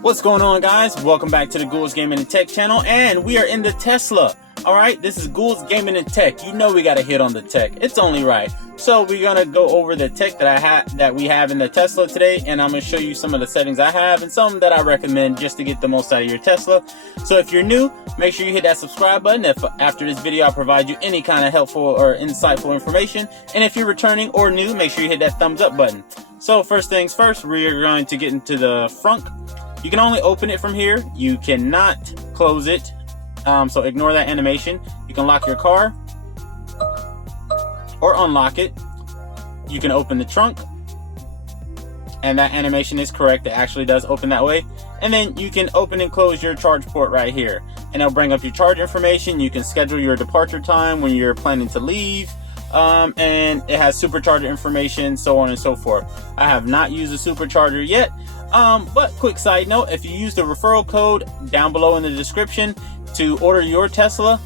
What's going on, guys? Welcome back to the Gould's Gaming and Tech channel, and we are in the Tesla. Alright, this is Gould's Gaming and Tech. You know we gotta hit on the tech. It's only right. So we're gonna go over the tech that we have in the Tesla today, and I'm gonna show you some of the settings I have and some that I recommend just to get the most out of your Tesla. So if you're new, make sure you hit that subscribe button if after this video I provide you any kind of helpful or insightful information. And if you're returning or new, make sure you hit that thumbs up button. So first things first, we're going to get into the frunk. You can only open it from here. You cannot close it. So ignore that animation. You can lock your car or unlock it. You can open the trunk, and that animation is correct. It actually does open that way. And then you can open and close your charge port right here, and it'll bring up your charge information. You can schedule your departure time when you're planning to leave. And it has supercharger information, so on and so forth. I have not used a supercharger yet. But quick side note, if you use the referral code down below in the description to order your Tesla,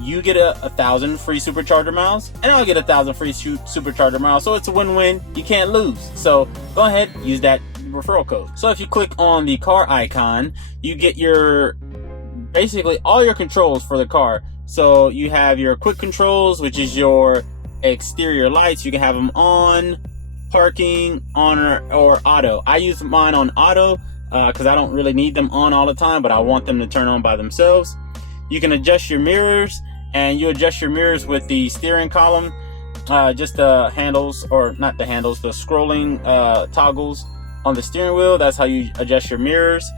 you get 1,000 free supercharger miles, and I'll get 1,000 free supercharger miles. So it's a win-win. You can't lose. So go ahead, use that referral code. So if you click on the car icon, you get your basically all your controls for the car. So you have your quick controls, which is your exterior lights. You can have them on, parking, on or auto. I use mine on auto because I don't really need them on all the time, but I want them to turn on by themselves. You can adjust your mirrors, and you adjust your mirrors with the steering column, just the handles, or not the handles, the scrolling toggles on the steering wheel. That's how you adjust your mirrors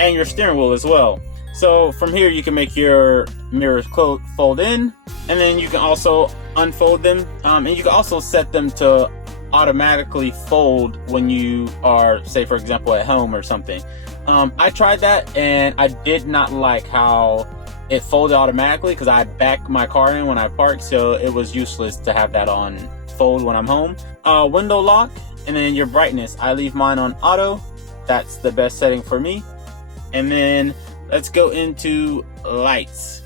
and your steering wheel as well. So from here you can make your mirrors fold in, and then you can also unfold them, and you can also set them to automatically fold when you are, say for example, at home or something. I tried that and I did not like how it folded automatically because I backed my car in when I parked, so it was useless to have that on fold when I'm home. Window lock, and then your brightness, I leave mine on auto. That's the best setting for me. And then let's go into lights.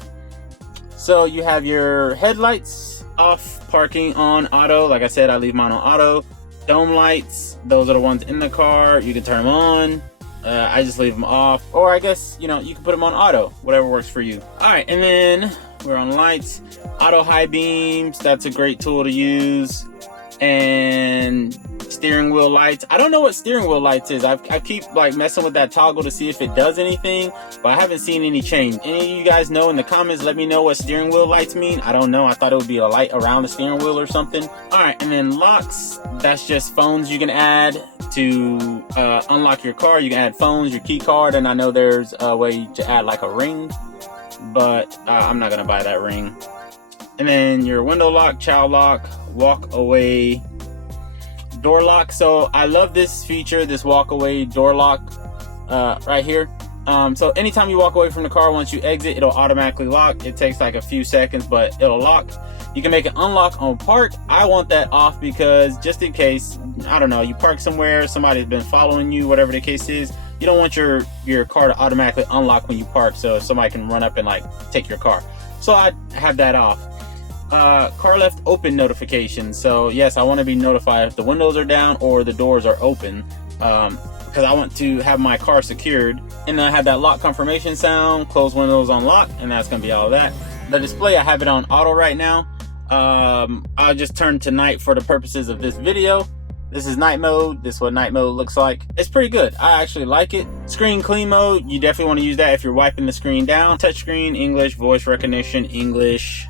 So you have your headlights off, parking on auto. Like I said, I leave mine on auto. Dome lights, those are the ones in the car. You can turn them on. I just leave them off, or I guess, you know, you can put them on auto, whatever works for you. All right, and then we're on lights. Auto high beams, that's a great tool to use. And steering wheel lights, I don't know what steering wheel lights is. I keep like messing with that toggle to see if it does anything, but I haven't seen any change. Any of you guys know in the comments, let me know what steering wheel lights mean. I don't know, I thought it would be a light around the steering wheel or something. All right, and then locks, that's just phones you can add to unlock your car. You can add phones, your key card, and I know there's a way to add like a ring, but I'm not gonna buy that ring. And then your window lock, child lock, walk away door lock. So I love this feature, this walk away door lock right here. So anytime you walk away from the car, once you exit, it'll automatically lock. It takes like a few seconds, but it'll lock. You can make it unlock on park. I want that off because just in case, I don't know, you park somewhere, somebody's been following you, whatever the case is, you don't want your car to automatically unlock when you park, so somebody can run up and like take your car. So I have that off. Car left open notification. So yes, I want to be notified if the windows are down or the doors are open, because I want to have my car secured. And then I have that lock confirmation sound, close windows on lock, and that's gonna be all of that. The display, I have it on auto right now. I'll just turn to night for the purposes of this video. This is night mode. This is what night mode looks like. It's pretty good. I actually like it. Screen clean mode, you definitely want to use that if you're wiping the screen down. Touch screen, English, voice recognition, English.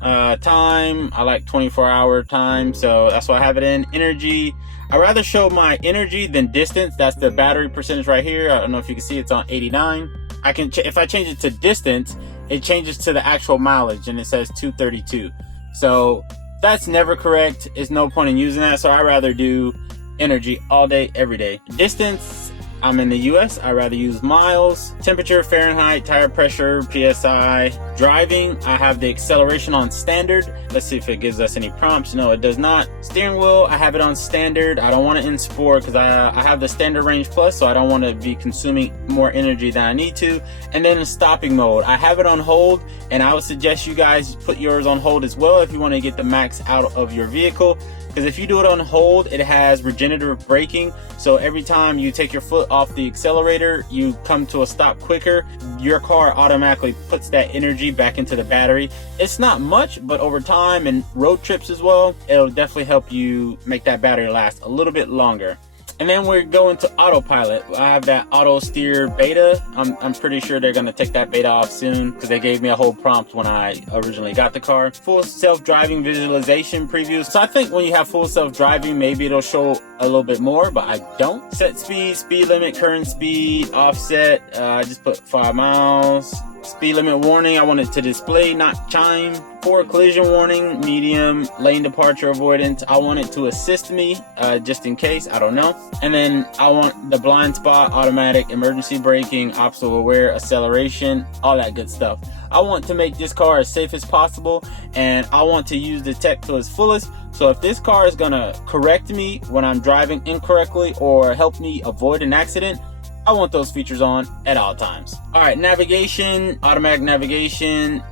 Time, I like 24-hour time, so that's why I have it in. Energy, I rather show my energy than distance. That's the battery percentage right here. I don't know if you can see, it's on 89. I can, if I change it to distance, it changes to the actual mileage, and it says 232. So that's never correct. It's no point in using that, so I rather do energy all day, every day. Distance, I'm in the US, I rather use miles. Temperature, Fahrenheit. Tire pressure, PSI. Driving, I have the acceleration on standard. Let's see if it gives us any prompts. No, it does not. Steering wheel, I have it on standard. I don't want it in sport because I have the standard range plus, so I don't want to be consuming more energy than I need to. And then in stopping mode, I have it on hold, and I would suggest you guys put yours on hold as well if you want to get the max out of your vehicle. Because if you do it on hold, it has regenerative braking. So every time you take your foot off the accelerator, you come to a stop quicker. Your car automatically puts that energy back into the battery. It's not much, but over time and road trips as well, it'll definitely help you make that battery last a little bit longer. And then we're going to autopilot. I have that auto steer beta. I'm pretty sure they're gonna take that beta off soon because they gave me a whole prompt when I originally got the car. Full self-driving visualization preview. So I think when you have full self-driving, maybe it'll show a little bit more, but I don't. Set speed, speed limit, current speed, offset. I just put 5 miles. Speed limit warning, I want it to display, not chime. For collision warning, medium. Lane departure avoidance, I want it to assist me, just in case, I don't know. And then I want the blind spot, automatic, emergency braking, obstacle aware, acceleration, all that good stuff. I want to make this car as safe as possible, and I want to use the tech to its fullest. So if this car is gonna correct me when I'm driving incorrectly or help me avoid an accident, I want those features on at all times. All right, navigation, automatic navigation.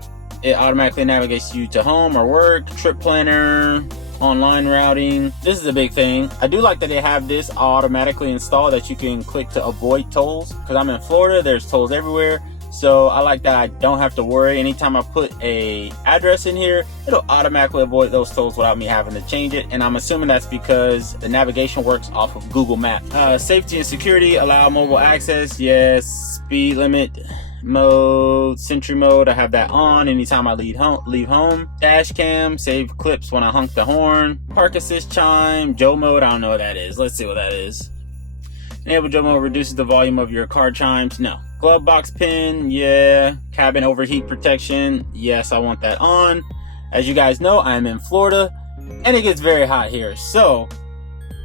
It automatically navigates you to home or work, trip planner, online routing. This is a big thing. I do like that they have this automatically installed that you can click to avoid tolls. Because I'm in Florida, there's tolls everywhere. So I like that I don't have to worry. Anytime I put a address in here, it'll automatically avoid those tolls without me having to change it. And I'm assuming that's because the navigation works off of Google Maps. Safety and security, allow mobile access. Yes. Speed limit mode, Sentry mode, I have that on anytime I leave home. Dash cam, save clips when I honk the horn. Park assist chime, Joe mode, I don't know what that is. Let's see what that is. Enable Joe mode reduces the volume of your car chimes. No. Glove box pin, yeah. Cabin overheat protection, yes, I want that on. As you guys know, I'm in Florida and it gets very hot here, so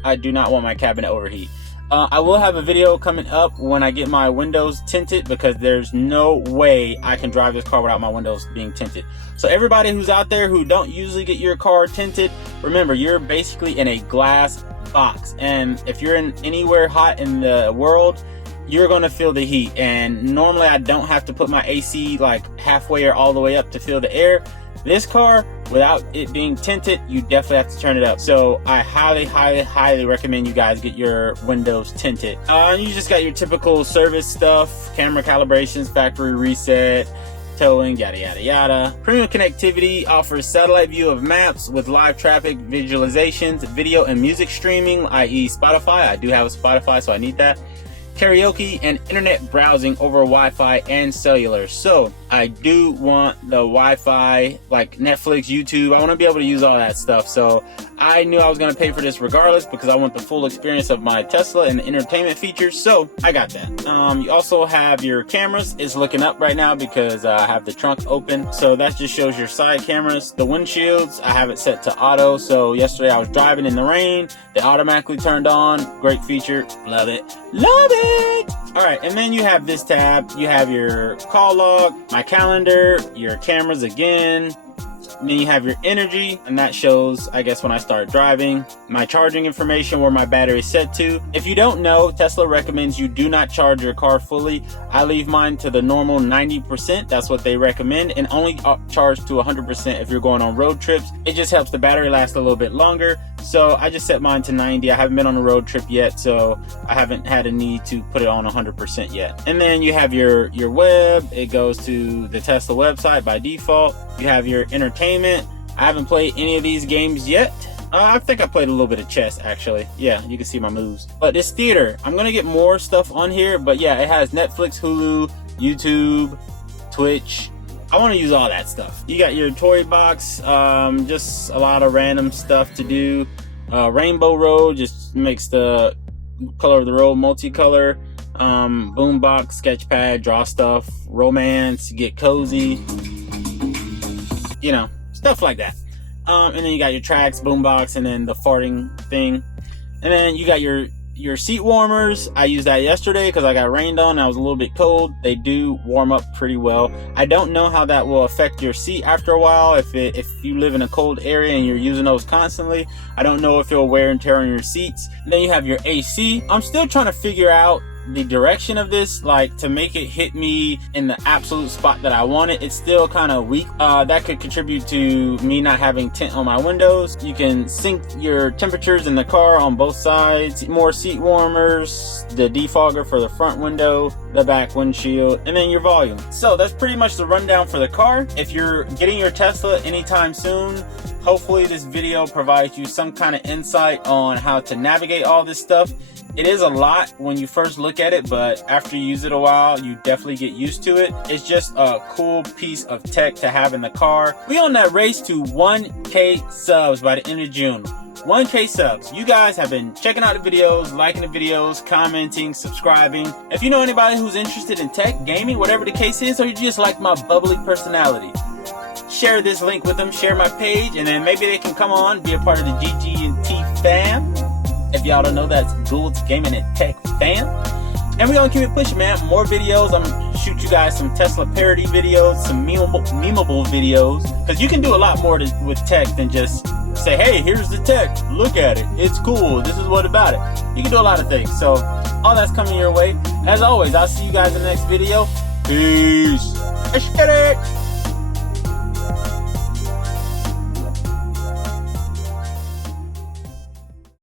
I do not want my cabin to overheat. I will have a video coming up when I get my windows tinted, because there's no way I can drive this car without my windows being tinted. So everybody who's out there who don't usually get your car tinted, remember, you're basically in a glass box, and if you're in anywhere hot in the world, you're gonna feel the heat. And normally I don't have to put my AC like halfway or all the way up to feel the air. This car, without it being tinted, you definitely have to turn it up. So I highly recommend you guys get your windows tinted. You just got your typical service stuff, camera calibrations, factory reset, towing, yada yada yada. Premium connectivity offers satellite view of maps with live traffic visualizations, video and music streaming, i.e. Spotify. I do have a Spotify, so I need that. Karaoke and internet browsing over Wi-Fi and cellular. So I do want the Wi-Fi, like Netflix, YouTube. I want to be able to use all that stuff. So I knew I was going to pay for this regardless, because I want the full experience of my Tesla and the entertainment features. So I got that. You also have your cameras. It's looking up right now because I have the trunk open. So that just shows your side cameras. The windshields, I have it set to auto. So yesterday I was driving in the rain. They automatically turned on. Great feature. Love it. Love it. All right. And then you have this tab. You have your call log, my calendar, your cameras again. And then you have your energy, and that shows, I guess, when I start driving. My charging information, where my battery is set to. If you don't know, Tesla recommends you do not charge your car fully. I leave mine to the normal 90%. That's what they recommend, and only charge to 100% if you're going on road trips. It just helps the battery last a little bit longer. So I just set mine to 90. I haven't been on a road trip yet, so I haven't had a need to put it on 100% yet. And then you have your web. It goes to the Tesla website by default. You have your entertainment. I haven't played any of these games yet. I think I played a little bit of chess, actually. Yeah, you can see my moves. But this theater, I'm gonna get more stuff on here, but yeah, it has Netflix, Hulu, YouTube, Twitch. I want to use all that stuff. You got your toy box, just a lot of random stuff to do. Rainbow Road just makes the color of the road multicolor. Boombox, sketchpad, draw stuff, romance, get cozy, you know, stuff like that. And then you got your tracks, boombox, and then the farting thing. And then you got your seat warmers. I used that yesterday because I got rained on and I was a little bit cold. They do warm up pretty well. I don't know how that will affect your seat after a while. If you live in a cold area and you're using those constantly, I don't know if it'll wear and tear on your seats. And then you have your AC. I'm still trying to figure out the direction of this, like to make it hit me in the absolute spot that I want it, it's still kind of weak. That could contribute to me not having tint on my windows. You can sync your temperatures in the car on both sides, more seat warmers, the defogger for the front window, the back windshield, and then your volume. So that's pretty much the rundown for the car. If you're getting your Tesla anytime soon, hopefully this video provides you some kind of insight on how to navigate all this stuff. It is a lot when you first look at it, but after you use it a while, you definitely get used to it. It's just a cool piece of tech to have in the car. We on that race to 1K subs by the end of June. 1K subs. You guys have been checking out the videos, liking the videos, commenting, subscribing. If you know anybody who's interested in tech, gaming, whatever the case is, or you just like my bubbly personality, share this link with them, share my page, and then maybe they can come on, be a part of the GG&T fam. If y'all don't know, that's Gould's Gaming and Tech fam. And we're gonna keep it pushing, man. More videos. I'm gonna shoot you guys some Tesla parody videos, some memeable videos, because you can do a lot more with tech than just say, hey, here's the tech, look at it, it's cool, this is what about it. You can do a lot of things, so all that's coming your way. As always, I'll see you guys in the next video. Peace. Let's get it.